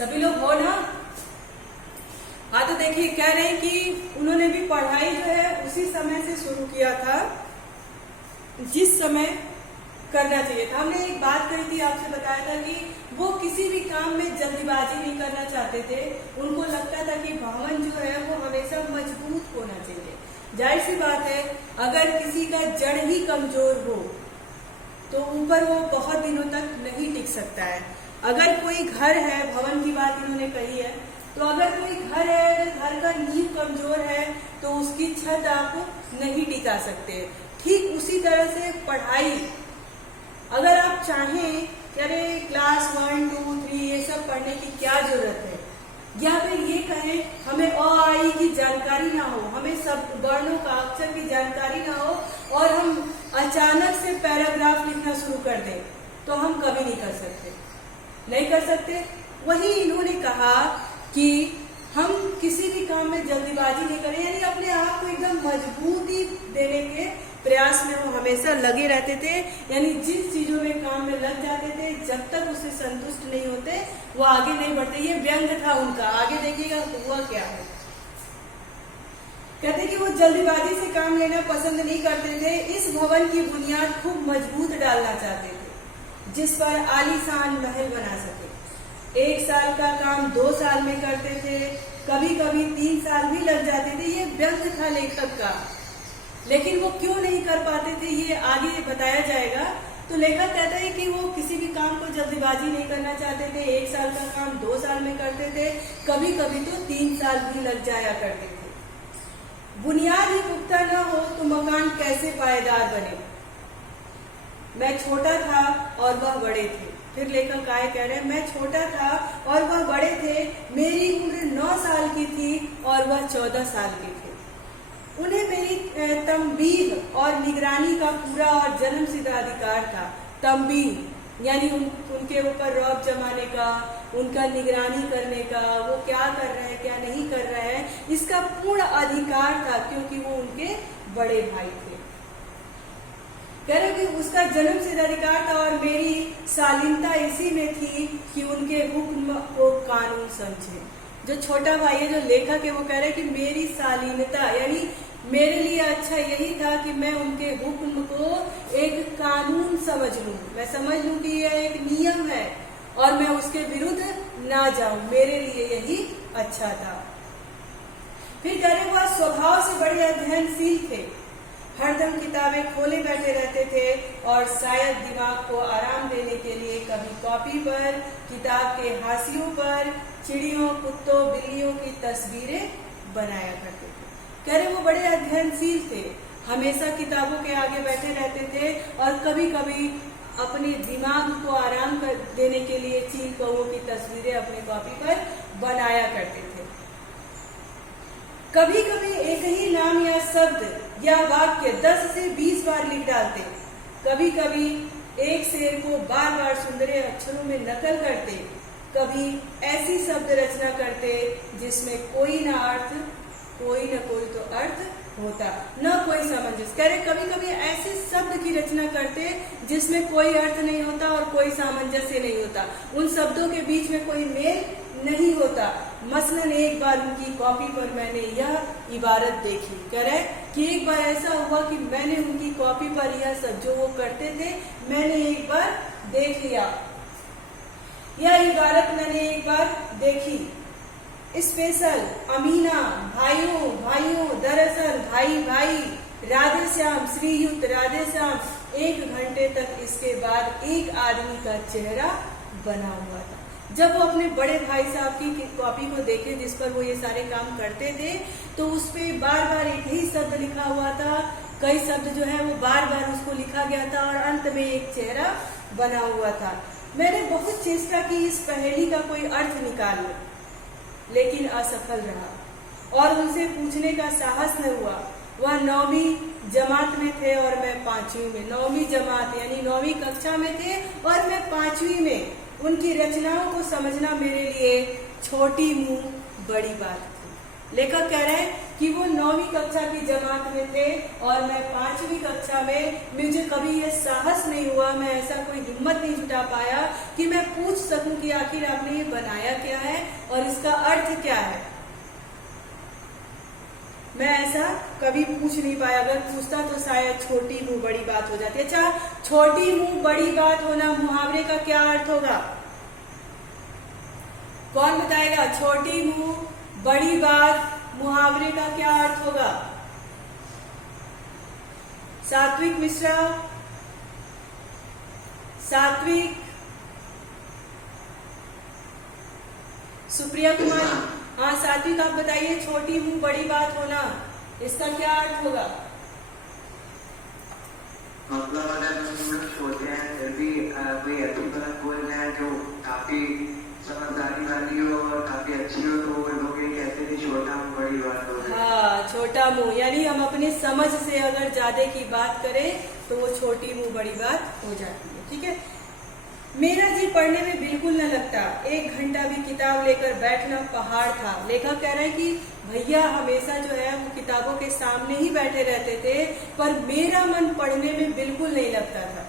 सभी लोग हो ना। हाँ तो देखिए कह रहे हैं कि उन्होंने भी पढ़ाई जो है उसी समय से शुरू किया था जिस समय करना चाहिए था। हमने एक बात कही थी, आपसे बताया था कि वो किसी भी काम में जल्दीबाजी नहीं करना चाहते थे। उनको लगता था कि भवन जो है वो हमेशा मजबूत होना चाहिए। जाहिर सी बात है, अगर किसी का जड़ ही कमजोर हो तो ऊपर वो बहुत दिनों तक नहीं टिक सकता है। अगर कोई घर है, भवन की बात इन्होंने कही है, तो अगर कोई घर है, अगर घर का नींव कमजोर है तो उसकी छत आप नहीं टिका सकते। ठीक उसी तरह से पढ़ाई, अगर आप चाहें कि अरे क्लास 1, 2, 3 ये सब पढ़ने की क्या जरूरत है, या फिर ये कहें हमें अ आ इ की जानकारी ना हो, हमें सब वर्णों का अक्षर की जानकारी ना हो और हम अचानक से पैराग्राफ लिखना शुरू कर दें, तो हम कभी नहीं कर सकते, नहीं कर सकते। वही इन्होंने कहा कि हम किसी भी काम में जल्दीबाजी नहीं करें, यानी अपने आप को एकदम मजबूती देने के प्रयास में वो हमेशा लगे रहते थे। यानी जिन चीजों में काम में लग जाते थे, जब तक उससे संतुष्ट नहीं होते वो आगे नहीं बढ़ते। ये व्यंग था उनका। आगे देखिएगा हुआ क्या है। कहते कि वो जल्दीबाजी से काम लेना पसंद नहीं करते थे। इस भवन की बुनियाद खूब मजबूत डालना चाहते थे जिस पर आलीशान महल बना सके। 1 साल का काम 2 साल में करते थे, कभी कभी 3 साल भी लग जाते थे। ये व्यंग था लेखक का, लेकिन वो क्यों नहीं कर पाते थे ये आगे बताया जाएगा। तो लेखक कहता है कि वो किसी भी काम को जल्दीबाजी नहीं करना चाहते थे। 1 साल का काम 2 साल में करते थे, कभी कभी तो 3 साल भी लग जाया करते थे। बुनियाद ही पुख्ता न हो तो मकान कैसे पायेदार बने। मैं छोटा था और वह बड़े थे। फिर लेखक आए कह रहे हैं, मैं छोटा था और वह बड़े थे। मेरी उम्र 9 साल की थी और वह 14 साल के थे। उन्हें मेरी तंबीह और निगरानी का पूरा और जन्मसिद्ध अधिकार था। तंबीह यानी उनके ऊपर रौब जमाने का, उनका निगरानी करने का, वो क्या कर रहे हैं क्या नहीं कर रहे हैं, इसका पूर्ण अधिकार था क्योंकि वो उनके बड़े भाई थे। कह रहे कि उसका जन्मसिद्ध अधिकार था और मेरी शालीनता इसी में थी कि उनके हुक्म को कानून समझे। जो छोटा भाई है, जो लेखक है, वो कह रहे हैं कि मेरी शालीनता यानी मेरे लिए अच्छा यही था कि मैं उनके हुक्म को एक कानून समझ लूं। मैं समझ लूं कि यह एक नियम है और मैं उसके विरुद्ध ना जाऊं। मेरे लिए यही अच्छा था। फिर कह रहे वह स्वभाव से बड़े अध्ययनशील थे। हरदम किताबें खोले बैठे रहते थे और शायद दिमाग को आराम देने के लिए कभी कॉपी पर, किताब के हाशियों पर चिड़ियों, कुत्तों, बिल्लियों की तस्वीरें बनाया करते थे। कह रहे वो बड़े अध्ययनशील थे, हमेशा किताबों के आगे बैठे रहते थे और कभी कभी अपने दिमाग को आराम देने के लिए चील कौओं की तस्वीरें अपनी कॉपी पर बनाया करते थे। कभी कभी एक ही नाम या शब्द या वाक्य 10 से 20 बार लिख डालते। कभी कभी एक शेर को बार बार सुंदर अक्षरों में नकल करते। कभी ऐसी शब्द रचना करते जिसमें कोई न अर्थ, कोई न कोई तो अर्थ होता, न कोई सामंजस्य। कह रहे कभी कभी ऐसे शब्द की रचना करते जिसमें कोई अर्थ नहीं होता और कोई सामंजस्य नहीं होता, उन शब्दों के बीच में कोई मेल नहीं होता। मसलन एक बार उनकी कॉपी पर मैंने यह इबारत देखी। कह रहे कि एक बार ऐसा हुआ कि मैंने उनकी कॉपी पर यह सब जो वो करते थे मैंने एक बार देख लिया। यह इबारत मैंने एक बार देखी। स्पेशल, अमीना, भाइयों भाइयों, दरअसल, भाई भाई, राधे श्याम, श्रीयुक्त, राधे श्याम। 1 घंटे तक इसके बाद एक आदमी का चेहरा बना हुआ था। जब वो अपने बड़े भाई साहब की कॉपी को देखे जिस पर वो ये सारे काम करते थे, तो उस पे बार बार एक ही शब्द लिखा हुआ था। कई शब्द जो है वो बार बार उसको लिखा गया था और अंत में एक चेहरा बना हुआ था। मैंने बहुत चेष्टा की इस पहेली का कोई अर्थ निकालूं, लेकिन असफल रहा और उनसे पूछने का साहस न हुआ। वह 9वीं जमात में थे और मैं 5वीं में। 9वीं जमात यानी 9वीं कक्षा में थे और मैं 5वीं में। उनकी रचनाओं को समझना मेरे लिए छोटी मुंह बड़ी बात थी। लेखक कह रहे हैं कि वो 9वीं कक्षा की जमात में थे और मैं 5वीं कक्षा में। मुझे कभी ये साहस नहीं हुआ, मैं ऐसा कोई हिम्मत नहीं जुटा पाया कि मैं पूछ सकूं कि आखिर आपने ये बनाया क्या है और इसका अर्थ क्या है। मैं ऐसा कभी पूछ नहीं पाया। अगर पूछता तो शायद छोटी मुंह बड़ी बात हो जाती। अच्छा, छोटी मुंह बड़ी बात होना मुहावरे का क्या अर्थ होगा? कौन बताएगा? छोटी मुंह बड़ी बात मुहावरे का क्या अर्थ होगा? सात्विक मिश्रा, सात्विक, सुप्रिया कुमारी, हाँ सात्विक आप बताइए, छोटी मुंह बड़ी बात होना इसका क्या अर्थ होगा? मतलब अगर हम लोग छोटे हैं फिर भी कोई ऐसी बात बोल रहे हैं जो काफी समझदारी वाली हो और काफी अच्छी हो, तो वो लोग कहते हैं छोटा मुंह बड़ी बात हो रही है। हाँ, छोटा मुंह, यानी हम अपने समझ से अगर ज्यादा की बात करें तो वो छोटी मुंह बड़ी बात हो जाती है। ठीक है, मेरा जी पढ़ने में बिल्कुल न लगता। 1 घंटा भी किताब लेकर बैठना पहाड़ था। लेखक कह रहे हैं कि भैया हमेशा जो है वो किताबों के सामने ही बैठे रहते थे, पर मेरा मन पढ़ने में बिल्कुल नहीं लगता था।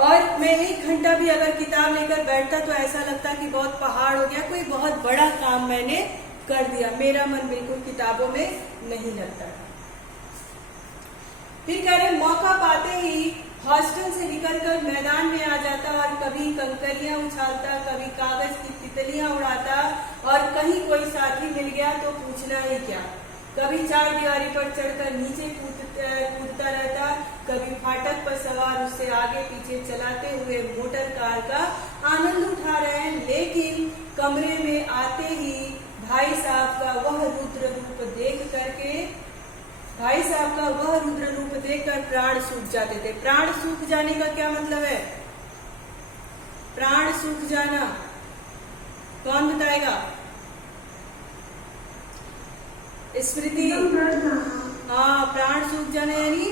और मैं 1 घंटा भी अगर किताब लेकर बैठता तो ऐसा लगता कि बहुत पहाड़ हो गया, कोई बहुत बड़ा काम मैंने कर दिया। मेरा मन बिल्कुल किताबों में नहीं लगता। फिर कह रहे मौका पाते ही हॉस्टल से निकलकर मैदान में आ जाता और कभी कंकरियां उछालता, कभी कागज की तितलियां उड़ाता और कहीं कोई साथी मिल गया तो पूछना ही क्या। कभी चारदीवारी पर चढ़कर नीचे कूदता रहता, कभी फाटक पर सवार उससे आगे पीछे चलाते हुए मोटर कार का आनंद उठा रहे हैं। लेकिन कमरे में आते ही भाई साहब का वह रुद्र रूप देखकर प्राण सूख जाते थे। प्राण सूख जाने का क्या मतलब है? प्राण सूख जाना कौन बताएगा? स्मृति, हाँ, प्राण सूख जाना यानी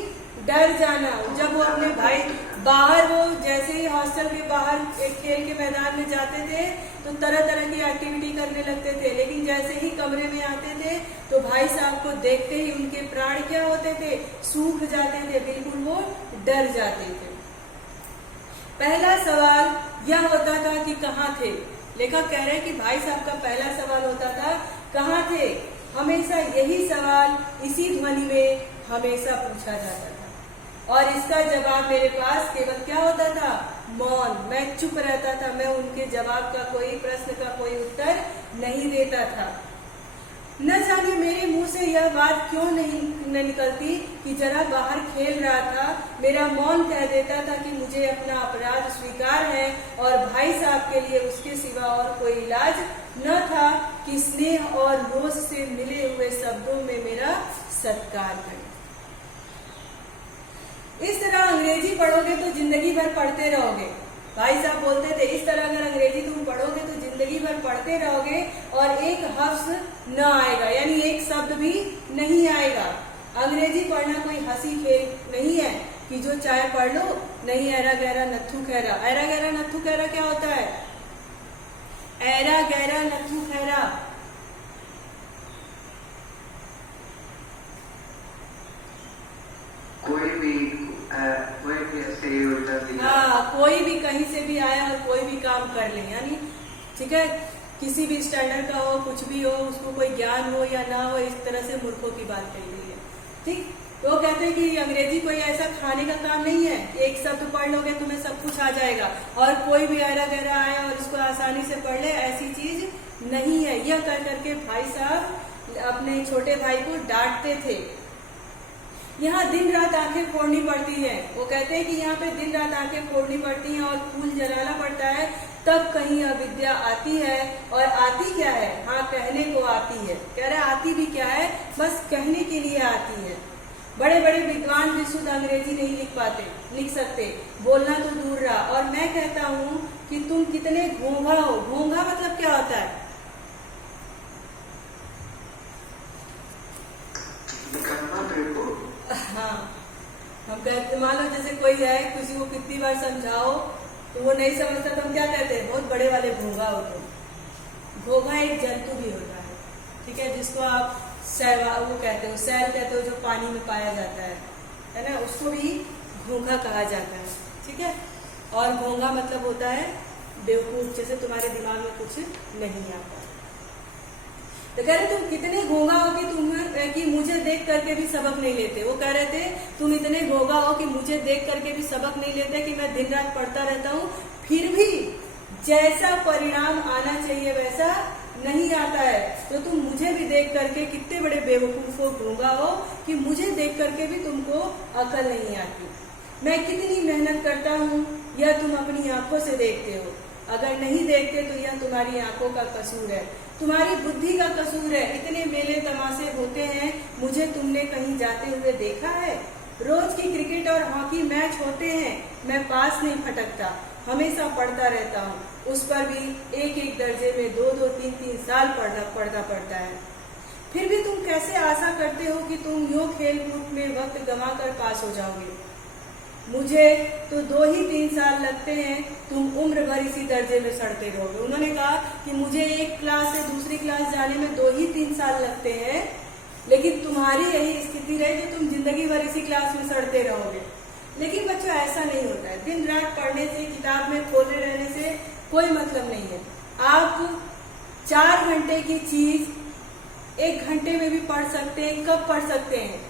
डर जाना। जब वो अपने भाई बाहर, वो जैसे ही हॉस्टल के बाहर एक खेल के मैदान में जाते थे तो तरह तरह की एक्टिविटी करने लगते थे, लेकिन जैसे ही कमरे में आते थे तो भाई साहब को देखते ही उनके प्राण क्या होते थे? सूख जाते थे, बिल्कुल वो डर जाते थे। पहला सवाल यह होता था कि कहाँ थे। लेखक कह रहे हैं कि भाई साहब का पहला सवाल होता था कहाँ थे। हमेशा यही सवाल इसी ध्वनि में हमेशा पूछा जाता था और इसका जवाब मेरे पास केवल क्या होता था? मौन। मैं चुप रहता था, मैं उनके जवाब का कोई, प्रश्न का कोई उत्तर नहीं देता था। न जाने मेरे मुंह से यह बात क्यों नहीं निकलती कि जरा बाहर खेल रहा था। मेरा मौन कह देता था कि मुझे अपना अपराध स्वीकार है और भाई साहब के लिए उसके सिवा और कोई इलाज न था कि स्नेह और रोष से मिले हुए शब्दों में मेरा सत्कार करें। इस तरह अंग्रेजी पढ़ोगे तो जिंदगी भर पढ़ते रहोगे। भाई साहब बोलते थे इस तरह अगर अंग्रेजी तुम पढ़ोगे तो जिंदगी भर पढ़ते रहोगे और एक हफ्स न आएगा, यानी एक शब्द भी नहीं आएगा। अंग्रेजी पढ़ना कोई हंसी खेल नहीं है कि जो चाहे पढ़ लो। नहीं, ऐरा गहरा नत्थू खैरा। ऐरा गहरा नत्थू खैरा क्या होता है? ऐरा गहरा नत्थू खैरा कोई भी ऐसे ही उल्टा सीधा, हाँ, कोई भी कहीं से भी आया और कोई भी काम कर ले, यानी ठीक है, किसी भी स्टैंडर्ड का हो, कुछ भी हो, उसको कोई ज्ञान हो या ना हो, इस तरह से मूर्खों की बात कही गई है। ठीक, तो कहते हैं कि अंग्रेजी कोई ऐसा खाने का काम नहीं है, एक शब्द पढ़ लोगे तुम्हें सब कुछ आ जाएगा और कोई भी ऐरा गहरा आया और इसको आसानी से पढ़ ले, ऐसी चीज नहीं है। यह कर करके भाई साहब अपने छोटे भाई को डांटते थे। यहाँ दिन रात आंखें फोड़नी पड़ती है। वो कहते हैं कि यहाँ पे दिन रात आंखें फोड़नी पड़ती हैं और फूल जलाना पड़ता है, तब कहीं अविद्या आती है। और आती क्या है? हाँ, कहने को आती है। कह रहे आती भी क्या है? बस कहने के लिए आती है। बड़े बड़े विद्वान भी शुद्ध अंग्रेजी नहीं लिख सकते, बोलना तो दूर रहा। और मैं कहता हूँ कि तुम कितने घोंघा हो। घोंघा मतलब क्या होता है? हाँ, हम कहते, मान लो जैसे कोई है, किसी को कितनी बार समझाओ तो वो नहीं समझता तो हम क्या कहते हैं? बहुत बड़े वाले घोंघा हो तुम। घोंघा एक जंतु भी होता है, ठीक है, जिसको आप वो कहते हो, सैल कहते हो जो पानी में पाया जाता है ना, उसको भी घोंघा कहा जाता है। ठीक है, और घोंघा मतलब होता है बेवकूफ, जैसे तुम्हारे दिमाग में कुछ नहीं आता। तो कह रहे तुम कितने घोंघा हो कि कि मुझे देख करके भी सबक नहीं लेते। वो कह रहे थे तुम इतने घोंघा हो कि मुझे देख करके भी सबक नहीं लेते, कि मैं दिन रात पढ़ता रहता हूँ, फिर भी जैसा परिणाम आना चाहिए वैसा नहीं आता है। तो तुम मुझे भी देख करके कितने बड़े बेवकूफ हो, घोंघा हो, कि मुझे देख करके भी तुमको अकल नहीं आती। मैं कितनी मेहनत करता हूँ यह तुम अपनी आंखों से देखते हो, अगर नहीं देखते तो यह तुम्हारी आंखों का कसूर है, तुम्हारी बुद्धि का कसूर है। इतने मेले तमाशे होते हैं, मुझे तुमने कहीं जाते हुए देखा है? रोज की क्रिकेट और हॉकी मैच होते हैं, मैं पास नहीं फटकता, हमेशा पढ़ता रहता हूँ, उस पर भी एक एक दर्जे में 2-2, 3-3 साल पढ़ना पड़ता है। फिर भी तुम कैसे आशा करते हो कि तुम यूं खेल कूद में वक्त गंवा कर पास हो जाओगे? मुझे तो 2 ही 3 साल लगते हैं, तुम उम्र भर इसी दर्जे में सड़ते रहोगे। उन्होंने कहा कि मुझे एक क्लास से दूसरी क्लास जाने में 2 ही 3 साल लगते हैं, लेकिन तुम्हारी यही स्थिति रहे कि तुम जिंदगी भर इसी क्लास में सड़ते रहोगे। लेकिन बच्चों ऐसा नहीं होता है, दिन रात पढ़ने से, किताब में खोले रहने से कोई मतलब नहीं है। आप 4 घंटे की चीज 1 घंटे में भी पढ़ सकते हैं। कब पढ़ सकते हैं?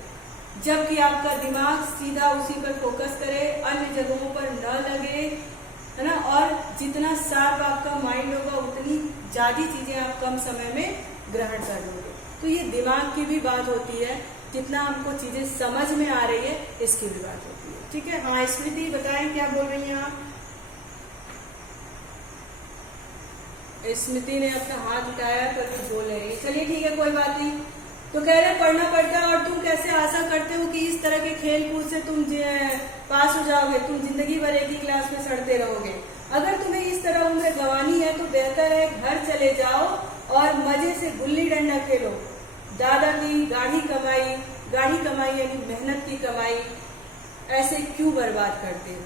जबकि आपका दिमाग सीधा उसी पर फोकस करे, अन्य जगहों पर न लगे, है ना। और जितना शार्प आपका माइंड होगा उतनी ज्यादा चीजें आप कम समय में ग्रहण कर लोगे। तो ये दिमाग की भी बात होती है, जितना हमको चीजें समझ में आ रही है इसकी भी बात होती है। ठीक है, हाँ स्मृति बताएं क्या बोल रही हैं आप? स्मृति ने अपना हाथ उठाया तो कुछ बोल रही है। चलिए ठीक है, कोई बात नहीं। तो कह रहे पढ़ना पड़ता है, और तुम कैसे आशा करते हो कि इस तरह के खेल कूद से तुम पास हो जाओगे, तुम जिंदगी भर एक ही क्लास में सड़ते रहोगे। अगर तुम्हें इस तरह उम्र गंवानी है तो बेहतर है घर चले जाओ और मजे से गुल्ली डंडा खेलो। दादा की गाढ़ी कमाई यानी मेहनत की कमाई ऐसे क्यों बर्बाद करते हो?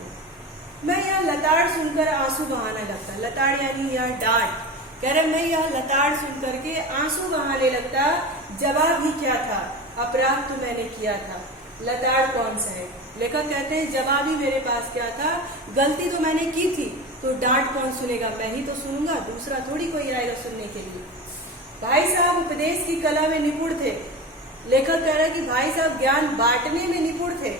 मैं यहाँ लताड़ सुनकर आंसू बहाने लगता। लताड़ यानी यह डांट। कह रहे मैं यह लताड़ सुन करके आंसू बहाने लगता। जवाब ही क्या था? अपराध तो मैंने किया था, लताड़ कौन सा है? लेखक कहते हैं जवाब ही मेरे पास क्या था, गलती तो मैंने की थी, तो डांट कौन सुनेगा? मैं ही तो सुनूंगा, दूसरा थोड़ी कोई आएगा सुनने के लिए। भाई साहब उपदेश की कला में निपुण थे। लेखक कह रहा है कि भाई साहब ज्ञान बांटने में निपुण थे।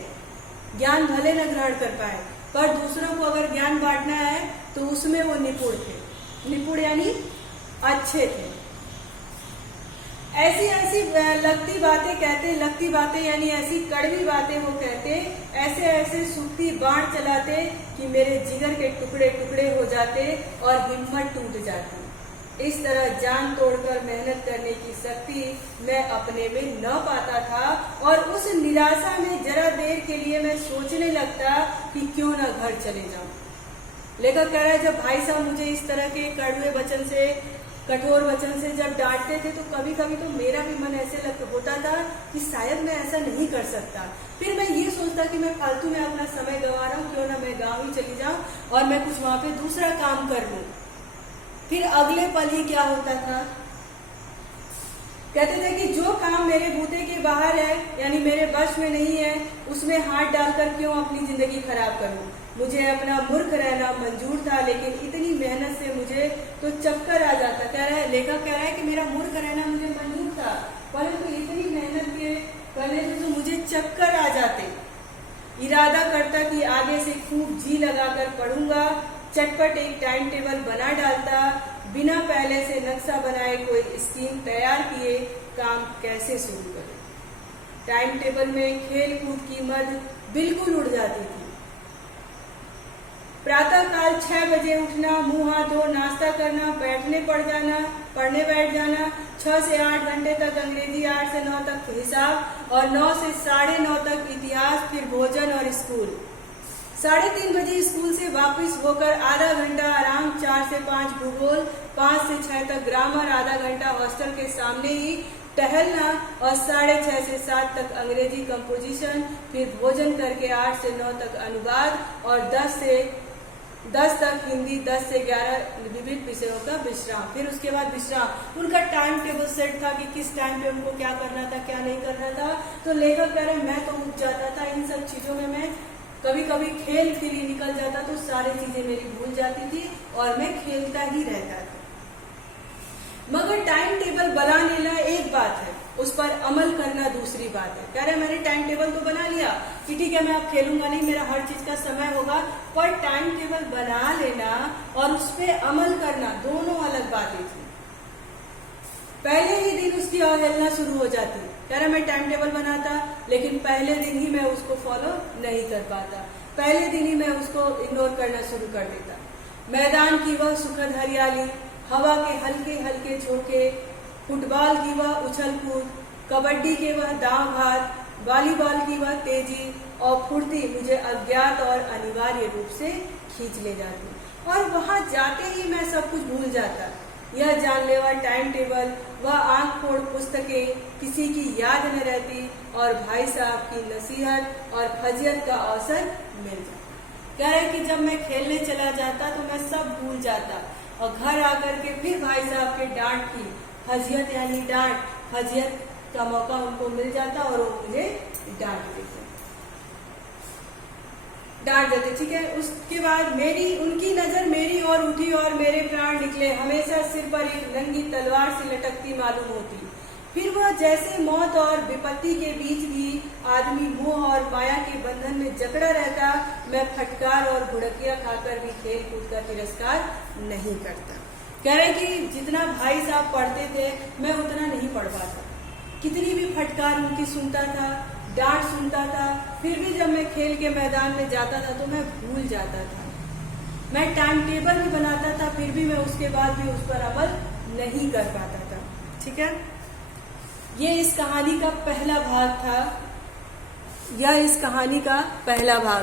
ज्ञान भले न ग्रहण कर पाए, पर दूसरों को अगर ज्ञान बांटना है तो उसमें वो निपुण थे। निपुण यानी अच्छे थे। ऐसी लगती बातें कहते, लगती बातें यानी ऐसी कड़वी बातें वो कहते, ऐसे सूखती बाण चलाते कि मेरे जिगर के टुकड़े टुकड़े हो जाते और हिम्मत टूट जाती। इस तरह जान तोड़कर मेहनत करने की शक्ति मैं अपने में न पाता था, और उस निराशा में जरा देर के लिए मैं सोचने लगता कि क्यों न घर चले जाऊं। लेखक कह रहा है जब भाई साहब मुझे इस तरह के कड़वे वचन से, कठोर वचन से जब डांटते थे तो कभी कभी तो मेरा भी मन ऐसे होता था कि शायद मैं ऐसा नहीं कर सकता। फिर मैं ये सोचता कि मैं फालतू में अपना समय गंवा रहा हूँ, क्यों ना मैं गाँव ही चली जाऊं और मैं कुछ वहां पे दूसरा काम कर लूं। फिर अगले पल ही क्या होता था, कहते थे कि जो काम मेरे बूते के बाहर है यानी मेरे वश में नहीं है, उसमें हाथ डालकर क्यों अपनी जिंदगी खराब करूं। मुझे अपना मूर्ख रहना मंजूर था, लेकिन इतनी मेहनत से मुझे तो चक्कर आ जाता। लेखक कह रहा है कि मेरा मूर्ख रहना मुझे मंजूर था, परंतु इतनी मेहनत के करने से तो मुझे चक्कर आ जाते। इरादा करता कि आगे से खूब जी लगाकर पढ़ूंगा, चटपट एक टाइम टेबल बना डालता, बिना पहले से नक्शा बनाए कोई स्कीम तैयार किए काम कैसे शुरू करें। टाइम टेबल में खेल कूद की मद बिल्कुल उड़ जाती थी। प्रातः काल 6 बजे उठना, मुंह हाथ धो नाश्ता करना, पढ़ने बैठ जाना, 6 से 8 घंटे तक अंग्रेजी, 8 से 9 तक हिसाब और 9 से 9:30 तक इतिहास, फिर भोजन और स्कूल। 3:30 बजे स्कूल से वापस होकर आधा घंटा आराम, 4 से 5 भूगोल, 5 से 6 तक ग्रामर, आधा घंटा हॉस्टल के सामने ही टहलना और 6:30 से 7 तक अंग्रेजी कंपोजिशन, फिर भोजन करके 8 से 9 तक अनुवाद और 10 से 10 तक हिंदी, 10 से 11 विविध विषयों का विश्राम, फिर उसके बाद विश्राम। उनका टाइम टेबल सेट था कि किस टाइम पे उनको क्या करना था, क्या नहीं करना था। तो लेखक कह रहे मैं तो उठ जाता था इन सब चीजों में, मैं कभी कभी खेल के लिए निकल जाता तो सारी चीजें मेरी भूल जाती थी और मैं खेलता ही रहता था। मगर टाइम टेबल बना लेना एक बात है, उस पर अमल करना दूसरी बात है। कह रहे मैंने टाइम टेबल तो बना लिया कि ठीक है मैं अब खेलूंगा नहीं, मेरा हर चीज का समय होगा, पर टाइम टेबल बना लेना और उस पर अमल करना दोनों अलग बातें थी। पहले ही दिन उसकी अवहेलना शुरू हो जाती। कह रहा मैं टाइम टेबल बनाता लेकिन पहले दिन ही मैं उसको फॉलो नहीं कर पाता, पहले दिन ही मैं उसको इग्नोर करना शुरू कर देता। मैदान की वह सुखद हरियाली, हवा के हल्के हल्के झोंके, फुटबॉल की वह उछल कूद, कबड्डी के वह दांव भात, वॉलीबॉल की वह तेजी और फुर्ती मुझे अज्ञात और अनिवार्य रूप से खींच ले जाती, और वहां जाते ही मैं सब कुछ भूल जाता। यह जानलेवा टाइम टेबल, वह आंख फोड़ पुस्तकें किसी की याद न रहती और भाई साहब की नसीहत और फजीयत का अवसर मिल जाता। कह रहे कि जब मैं खेलने चला जाता तो मैं सब भूल जाता और घर आकर के फिर भाई साहब के डांट की फजीयत यानी डांट, फजीयत का मौका उनको मिल जाता और वो मुझे डांट देते। ठीक है, उसके बाद उनकी नजर मेरी ओर उठी और मेरे प्राण निकले, हमेशा सिर पर एक नंगी तलवार सी लटकती मालूम होती। फिर वह जैसे मौत और विपत्ति के बीच भी आदमी मोह और माया के बंधन में जकड़ा रहता, मैं फटकार और भुड़किया खाकर भी खेल कूद का तिरस्कार नहीं करता। कह रहे कि जितना भाई साहब पढ़ते थे मैं उतना नहीं पढ़ पाता, कितनी भी फटकार उनकी सुनता था, डांट सुनता था, फिर भी जब मैं खेल के मैदान में जाता था तो मैं भूल जाता था। मैं टाइम टेबल भी बनाता था फिर भी मैं उसके बाद भी उस पर अमल नहीं कर पाता था। ठीक है, ये इस कहानी का पहला भाग था, यह इस कहानी का पहला भाग